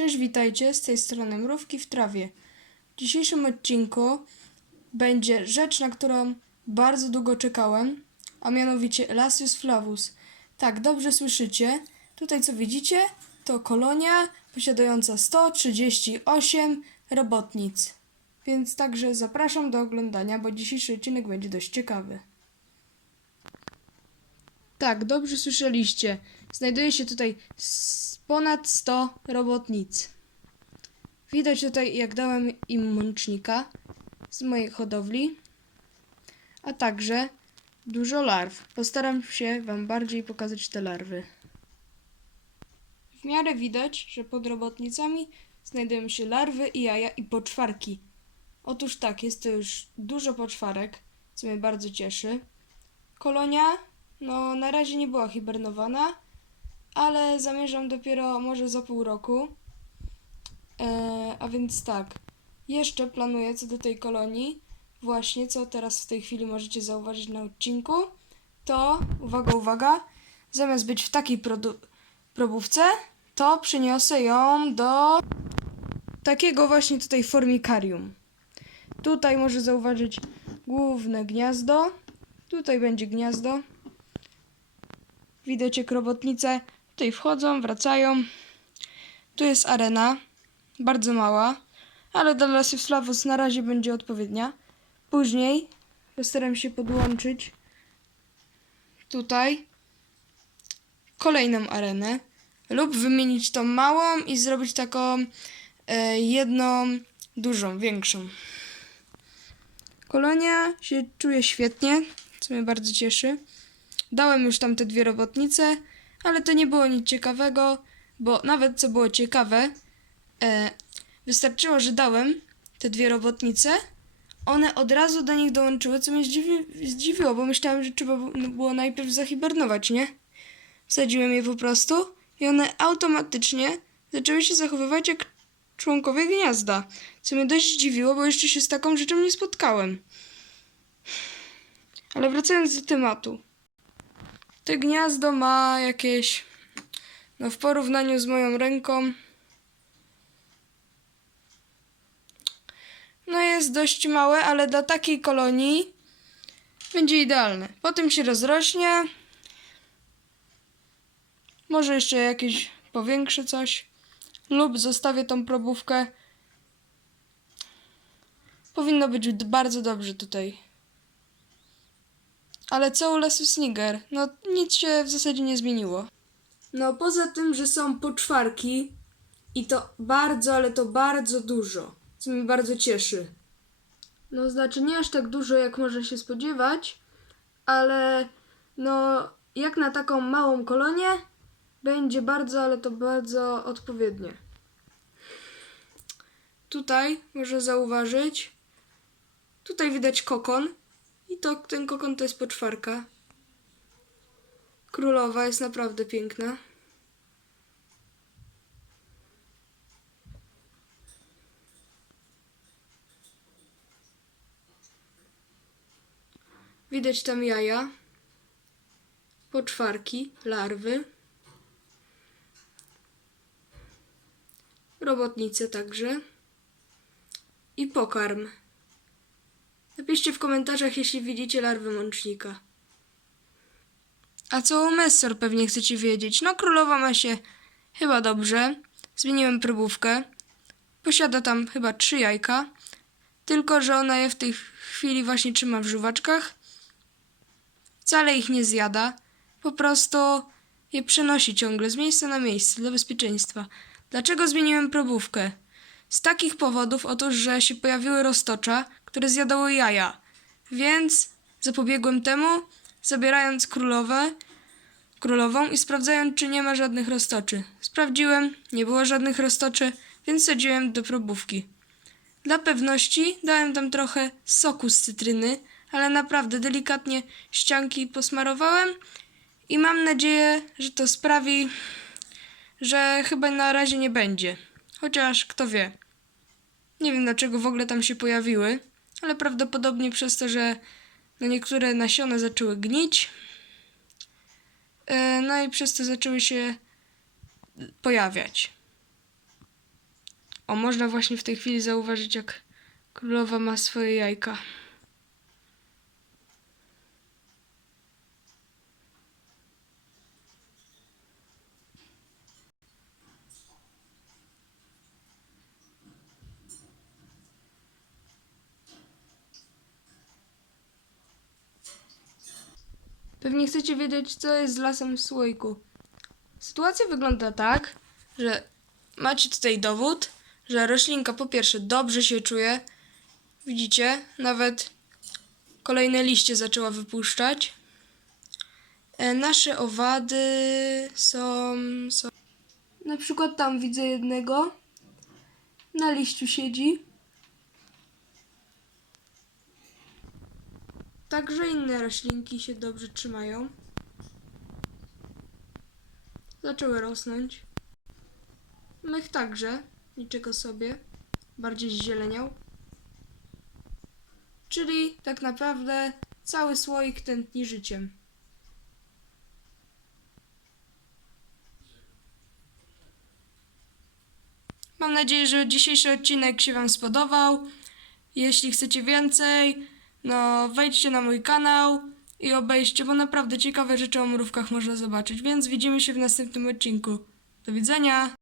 Cześć, witajcie, z tej strony Mrówki w trawie. W dzisiejszym odcinku będzie rzecz, na którą bardzo długo czekałem, a mianowicie Elasius flavus. Tak, dobrze słyszycie. Tutaj co widzicie, to kolonia posiadająca 138 robotnic. Więc także zapraszam do oglądania, bo dzisiejszy odcinek będzie dość ciekawy. Tak, dobrze słyszeliście. Znajduje się tutaj ponad 100 robotnic. Widać tutaj, jak dałem im mącznika z mojej hodowli, a także dużo larw. Postaram się Wam bardziej pokazać te larwy. W miarę widać, że pod robotnicami znajdują się larwy i jaja i poczwarki. Otóż tak, jest to już dużo poczwarek, co mnie bardzo cieszy. Kolonia, no na razie nie była hibernowana, ale zamierzam dopiero może za pół roku. E, a więc tak, jeszcze planuję co do tej kolonii, właśnie co teraz w tej chwili możecie zauważyć na odcinku, to uwaga, uwaga, zamiast być w takiej probówce, to przyniosę ją do takiego właśnie tutaj formikarium. Tutaj może zauważyć główne gniazdo. Tutaj będzie gniazdo. Widać jak robotnice tutaj wchodzą, wracają. Tu jest arena, bardzo mała, ale dla Lasów Flavus na razie będzie odpowiednia. Później postaram się podłączyć tutaj kolejną arenę lub wymienić tą małą i zrobić taką e, jedną dużą, większą. Kolonia się czuje świetnie, co mnie bardzo cieszy. Dałem już tam te dwie robotnice, ale to nie było nic ciekawego, bo nawet co było ciekawe, e, wystarczyło, że dałem te dwie robotnice, one od razu do nich dołączyły, co mnie zdziwi, zdziwiło, bo myślałem, że trzeba było najpierw zahibernować, nie? Wsadziłem je po prostu i one automatycznie zaczęły się zachowywać jak członkowie gniazda, co mnie dość zdziwiło, bo jeszcze się z taką rzeczą nie spotkałem. Ale wracając do tematu. To gniazdo ma jakieś, no w porównaniu z moją ręką, no jest dość małe, ale dla takiej kolonii będzie idealne. Potem się rozrośnie, może jeszcze jakieś powiększę coś, lub zostawię tą probówkę. Powinno być bardzo dobrze tutaj. Ale co u Sniger? No nic się w zasadzie nie zmieniło. No poza tym, że są poczwarki i to bardzo, ale to bardzo dużo, co mnie bardzo cieszy. No znaczy nie aż tak dużo, jak można się spodziewać, ale no jak na taką małą kolonię będzie bardzo, ale to bardzo odpowiednie. Tutaj można zauważyć, tutaj widać kokon, i to ten kokon to jest poczwarka. Królowa jest naprawdę piękna. Widać tam jaja, poczwarki, larwy, robotnice także i pokarm. Napiszcie w komentarzach, jeśli widzicie larwy mącznika. A co u Messor pewnie chcecie wiedzieć. No, królowa ma się chyba dobrze. Zmieniłem probówkę. Posiada tam chyba trzy jajka. Tylko, że ona je w tej chwili właśnie trzyma w żuwaczkach. Wcale ich nie zjada. Po prostu je przenosi ciągle z miejsca na miejsce dla bezpieczeństwa. Dlaczego zmieniłem probówkę? Z takich powodów, otóż, że się pojawiły roztocza, które zjadały jaja. Więc zapobiegłem temu, zabierając królowę, królową i sprawdzając, czy nie ma żadnych roztoczy. Sprawdziłem, nie było żadnych roztoczy, więc sadziłem do probówki. Dla pewności dałem tam trochę soku z cytryny, ale naprawdę delikatnie ścianki posmarowałem i mam nadzieję, że to sprawi, że chyba na razie nie będzie. Chociaż kto wie. Nie wiem dlaczego w ogóle tam się pojawiły, ale prawdopodobnie przez to, że no niektóre nasiona zaczęły gnić. E, No i przez to zaczęły się pojawiać. O, można właśnie w tej chwili zauważyć, jak królowa ma swoje jajka. Pewnie chcecie wiedzieć, co jest z lasem w słoiku. Sytuacja wygląda tak, że macie tutaj dowód, że roślinka po pierwsze dobrze się czuje. Widzicie, nawet kolejne liście zaczęła wypuszczać. E, Nasze owady są, są. Na przykład tam widzę jednego. Na liściu siedzi. Także inne roślinki się dobrze trzymają. Zaczęły rosnąć. Mych także, niczego sobie, bardziej zzieleniał. Czyli tak naprawdę cały słoik tętni życiem. Mam nadzieję, że dzisiejszy odcinek się Wam spodobał. Jeśli chcecie więcej, no wejdźcie na mój kanał i obejrzcie, bo naprawdę ciekawe rzeczy o mrówkach można zobaczyć. Więc widzimy się w następnym odcinku. Do widzenia!